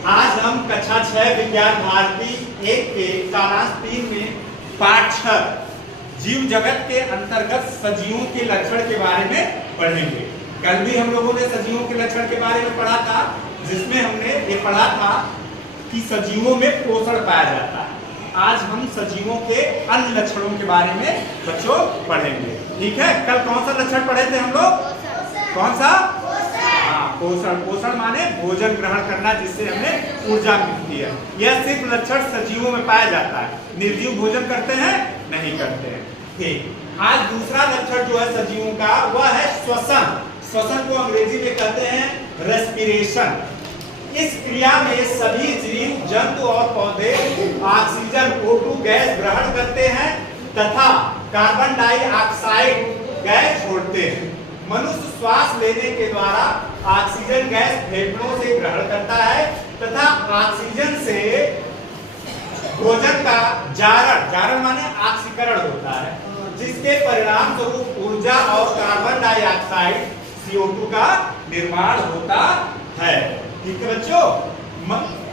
आज हम कक्षा 6 विज्ञान भारती 1 के सारांश 3 में पाठ 6 जीव जगत के अंतर्गत सजीवों के लक्षण के बारे में पढ़ेंगे। कल भी हम लोगों ने सजीवों के लक्षण के बारे में पढ़ा था, जिसमें हमने ये पढ़ा था कि सजीवों में पोषण पाया जाता है। आज हम सजीवों के अन्य लक्षणों के बारे में बच्चों पढ़ेंगे। ठीक है, कल कौन सा लक्षण पढ़े थे हम लोग? कौन सा? पोषण। पोषण माने भोजन ग्रहण करना, जिससे हमें ऊर्जा मिलती है। यह सिर्फ लक्षण सजीवों में पाया जाता है। निर्जीव भोजन करते हैं? नहीं करते हैं। ठीक, आज दूसरा लक्षण जो है सजीवों का वह है श्वसन। श्वसन को अंग्रेजी में कहते हैं रेस्पिरेशन। इस क्रिया में सभी जीव जंतु और पौधे ऑक्सीजन O2 गैस ग्रहण करते हैं तथा कार्बन डाइऑक्साइड गैस छोड़ते हैं। मनुष्य श्वास लेने के द्वारा ऑक्सीजन गैस फेफड़ों से ग्रहण करता है तथा ऑक्सीजन से भोजन का जारण माने ऑक्सीकरण होता है, जिसके परिणाम स्वरूप ऊर्जा और कार्बन डाइऑक्साइड CO2 का निर्माण होता है। ठीक है बच्चों,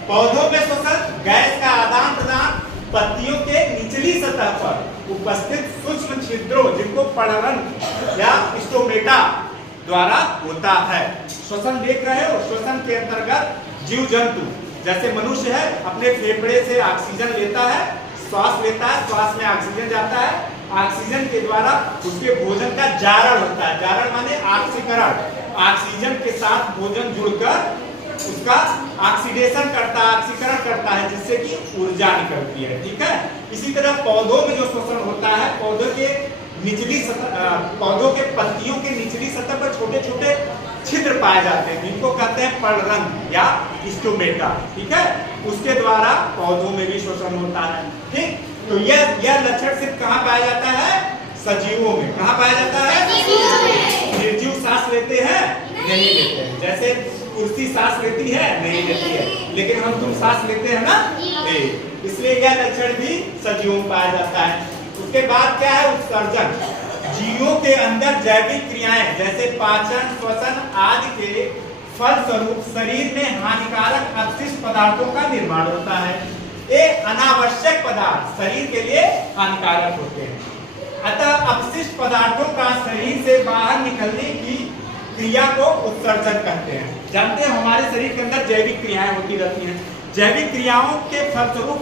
पौधों में श्वसन गैस का आदान प्रदान पत्तियों के निचली सतह पर उपस्थित सूक्ष्म छिद्रों, जिनको पड़रंध्र या स्टोमेटा द्वारा होता है। श्वसन देख रहे हो? श्वसन के अंतर्गत जीव जंतु जैसे मनुष्य है, अपने फेफड़े से ऑक्सीजन लेता है, श्वास लेता है, श्वास में ऑक्सीजन जाता है, ऑक्सीजन के द्वारा उसके भोजन का जारण होता है। जारण माने ऑक्सीकरण। ऑक्सीजन के साथ भोजन जुड़कर उसका ऑक्सीडेशन करता है, ऑक्सीकरण करता है, जिससे कि ऊर्जा निकलती है। ठीक है, इसी तरह पौधों में जो श्वसन होता है, पौधों के निचली सतह, पौधों के पत्तियों के निचली सतह पर छोटे छोटे छिद्र पाए जाते हैं, जिनको कहते हैं पड़रंध्र या स्टोमेटा। ठीक है, उसके द्वारा पौधों में भी श्वसन होता है। ठीक, तो यह लक्षण सिर्फ कहाँ पाया जाता है? सजीवों में। कहाँ पाया जाता है? निर्जीव सांस लेते हैं? नहीं लेते हैं। जैसे कुर्सी सांस लेती है? नहीं लेती है, लेकिन हम तुम सांस लेते हैं ना? इसलिए यह लक्षण भी सजीवों में पाया जाता है। उसके बाद क्या है? उत्सर्जन। जीवों के अंदर जैविक क्रियाएं जैसे पाचन, श्वसन आदि के फलस्वरूप शरीर में हानिकारक अपशिष्ट पदार्थों का निर्माण होता है। ये अनावश्यक पदार्थ शरीर के लिए हानिकारक होते हैं। अतः अपशिष्ट पदार्थों का शरीर से बाहर निकलने की क्रिया को उत्सर्जन कहते हैं। जानते हैं हमारे शरीर के अंदर जैविक क्रियाएं होती रहती हैं। जैविक क्रियाओं के फलस्वरूप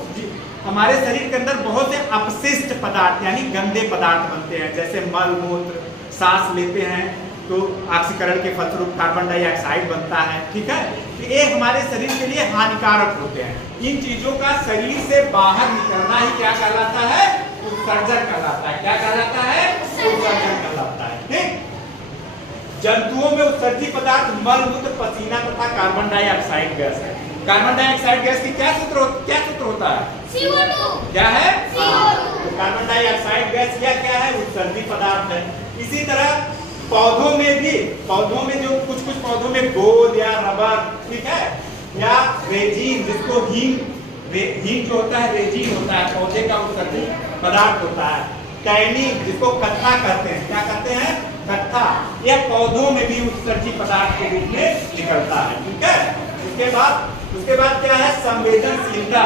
हमारे शरीर के अंदर बहुत से अपशिष्ट पदार्थ यानी गंदे पदार्थ बनते हैं, जैसे मल मूत्र। सांस लेते हैं तो ऑक्सीकरण के फलस्वरूप कार्बन डाइऑक्साइड बनता है। ठीक है, तो ये हमारे शरीर के लिए हानिकारक होते हैं। इन चीजों का शरीर से बाहर निकलना ही क्या कहलाता है? उत्सर्जन कहलाता है। क्या कहलाता है? उत्सर्जन कहलाता है। ठीक, जंतुओं में उत्सर्जित पदार्थ मल मूत्र, पसीना तथा कार्बन डाइऑक्साइड गैस है। कार्बन डाइऑक्साइड गैस की क्या सूत्र होता है? CO2। क्या है? CO2। तो कार्बन डाइऑक्साइड गैस या क्या है? उत्सर्जित पदार्थ है। इसी तरह पौधों में भी, पौधों में जो कुछ पौधों में गोंद या रबर, ठीक है, या रेजिन, जिसको हींग जो होता है रेजिन होता है, पौधे का उत्सर्जित पदार्थ होता है। टैनिन, जिसको कत्था कहते हैं। क्या कहते हैं? कत्था। यह पौधों में भी उत्सर्जित पदार्थ के रूप में निकलता है। ठीक है, उसके बाद क्या है? संवेदनशीलता।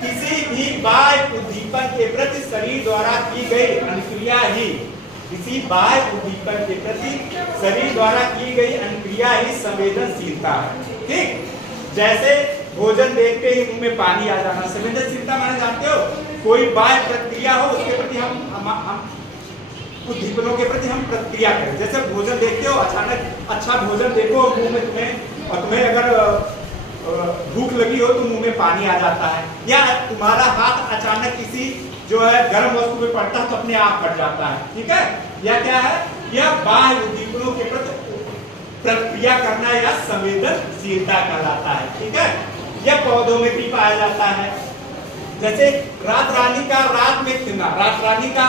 किसी भी बाह्य उद्दीपन के प्रति शरीर द्वारा की गई अनुक्रिया ही संवेदनशीलता है। ठीक, जैसे भोजन देखते ही मुंह में पानी आ जाना, संवेदनशीलता माने जानते हो? कोई बाह्य प्रक्रिया हो, उसके प्रति हम उद्दीपनों के प्रति हम प्रतिक्रिया करें। जैसे भोजन देखते हो, अचानक अच्छा भोजन देखो मुंह में तुम्हें, और तुम्हें अगर भूख लगी हो तो मुंह में पानी आ जाता है, या तुम्हारा हाथ अचानक किसी जो है गर्म वस्तु में पड़ता है तो अपने आप कट जाता है। ठीक है, यह क्या है? यह बाह्य उद्दीपनों के प्रति प्रतिक्रिया करना या संवेदनशीलता कहलाता है। ठीक है, यह पौधों में भी पाया जाता है। जैसे रात रानी का रात में खिलना। रात रानी का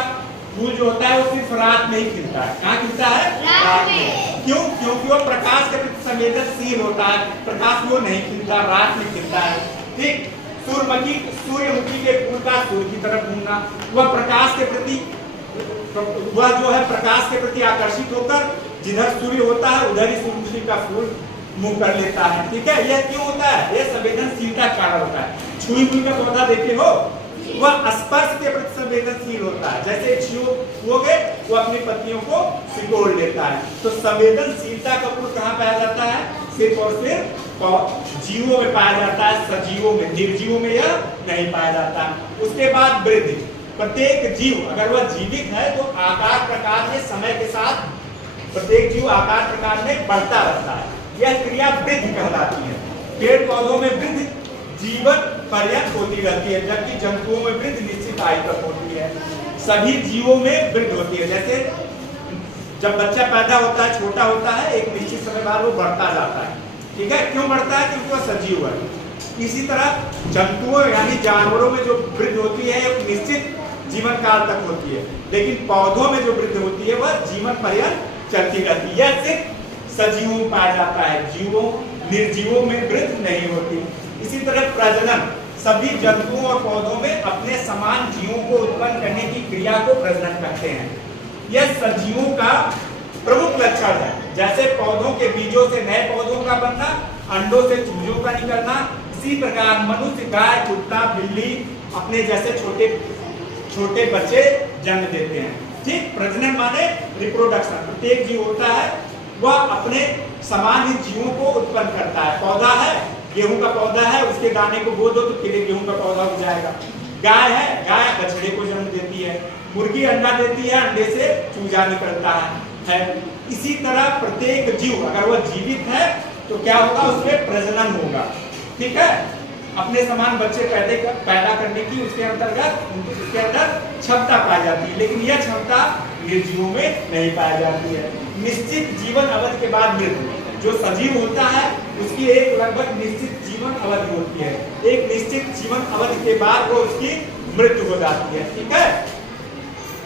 फूल जो होता है वो सिर्फ रात में ही खिलता है। कहाँ खिलता है? रात में। क्यों? क्योंकि वो प्रकाश के प्रति संवेदनशील होता है। प्रकाश वो नहीं खिलता, रात में खिलता है। ठीक, सूर्यमुखी के फूल का सूर्य की तरफ घूमना, वह प्रकाश के प्रति, वह जो है प्रकाश के प्रति आकर्षित होकर जिधर सूर्य होता है उधर ही सूर्यमुखी का फूल मुंह कर लेता है, ठीक है। यह क्यों होता है? यह संवेदनशीलता के कारण होता है। छुई हुई का पौधा देखे हो, वह स्पर्श के प्रति संवेदनशील होता है। जैसे छुओगे वो अपनी पत्तियों को सिकोड़ लेता है। तो संवेदनशीलता का गुण कहाँ पाया जाता है? सिर्फ और सिर्फ जीवों में पाया जाता है, सजीवों में। निर्जीवों में यह नहीं पाया जाता। उसके बाद वृद्धि। प्रत्येक जीव अगर वह जीवित है तो आकार प्रकार में समय के साथ प्रत्येक जीव आकार प्रकार में बढ़ता रहता है। यह क्रिया वृद्धि कहलाती है। पेड़ पौधों में वृद्धि जीवन पर्यंत होती रहती है, जबकि जंतुओं में वृद्धि निश्चित आयु तक होती है। सभी जीवों में वृद्धि होती है। जैसे जब बच्चा पैदा होता है, छोटा होता है, एक निश्चित समय बाद वो बढ़ता जाता है, ठीक है। क्यों बढ़ता है? क्योंकि वह सजीव है। इसी तरह जंतुओं यानी जानवरों में जो वृद्धि होती है एक निश्चित जीवन काल तक होती है, लेकिन पौधों में जो वृद्धि होती है वह जीवन पर्यंत चलती रहती है। यह सिर्फ सजीवों में पाया जाता है, जीवों निर्जीवों में वृद्धि नहीं होती। इसी तरह प्रजनन। सभी जंतुओं और पौधों में अपने समान जीवों को उत्पन्न करने की क्रिया को प्रजनन कहते हैं। यह सजीवों का प्रमुख लक्षण है। जैसे पौधों के बीजों से नए पौधों का बनना, अंडों से चूजों का निकलना, इसी प्रकार मनुष्य, गाय, कुत्ता, बिल्ली अपने जैसे छोटे छोटे बच्चे जन्म देते हैं, ठीक। प्रजनन माने रिप्रोडक्शन। प्रत्येक जीव होता है वह अपने समान ही जीवों को उत्पन्न करता है। पौधा है, गेहूं का पौधा है, उसके दाने को बो दो तो फिर गेहूं का पौधा हो जाएगा। गाय है, गाय बछड़े को जन्म देती है। मुर्गी अंडा देती है, अंडे से चूजा निकलता है। इसी तरह प्रत्येक जीव अगर वह जीवित है तो क्या होगा? उसमें प्रजनन होगा, ठीक है। अपने समान बच्चे पैदा करने की उसके अंदर क्षमता पाई जाती है, लेकिन यह क्षमता निर्जीवों में नहीं पाई जाती है। निश्चित जीवन अवधि के बाद मृत्यु। जो सजीव होता है उसकी एक लगभग निश्चित जीवन अवधि होती है। एक निश्चित जीवन अवधि के बाद वो उसकी मृत्यु हो जाती है, ठीक है।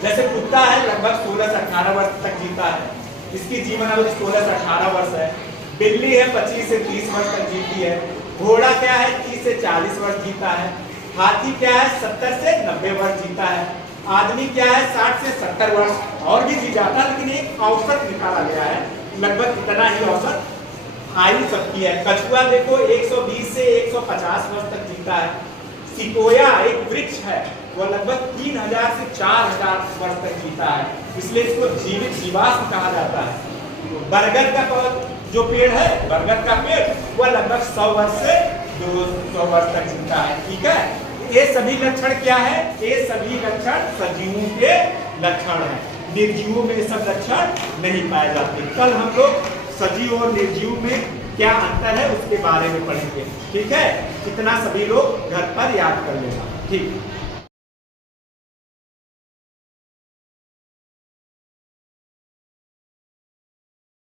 जैसे कुत्ता है, लगभग 16 से 18 वर्ष तक जीता है, इसकी जीवन अवधि 16 से 18 वर्ष है। बिल्ली है 25 से 30 वर्ष तक जीती है। घोड़ा क्या है 30 से 40 वर्ष जीता है। हाथी क्या है 70 से 90 वर्ष जीता है। आदमी क्या है 60 से 70 वर्ष और भी जी जाता है, लेकिन एक औसत निकाला गया है, लगभग इतना ही औसत आयु सबकी है। कछुआ देखो 120 से 150 वर्ष तक जीता है। सिकोया एक वृक्ष है, वह लगभग 3000 से 4000 वर्ष तक जीता है, इसलिए इसको जीवित जीवाश्म कहा जाता है। बरगद का जो पेड़ है, बरगद का पेड़, वह लगभग 100 वर्ष से 200 वर्ष तक जीता है, ठीक है। ये सभी लक्षण क्या है? ये सभी लक्षण सजीवों के लक्षण हैं। निर्जीवों में ये सब लक्षण नहीं पाए जाते। कल हम लोग सजीव और निर्जीव में क्या अंतर है उसके बारे में पढ़ेंगे, ठीक है। इतना सभी लोग घर पर याद कर लेना, ठीक।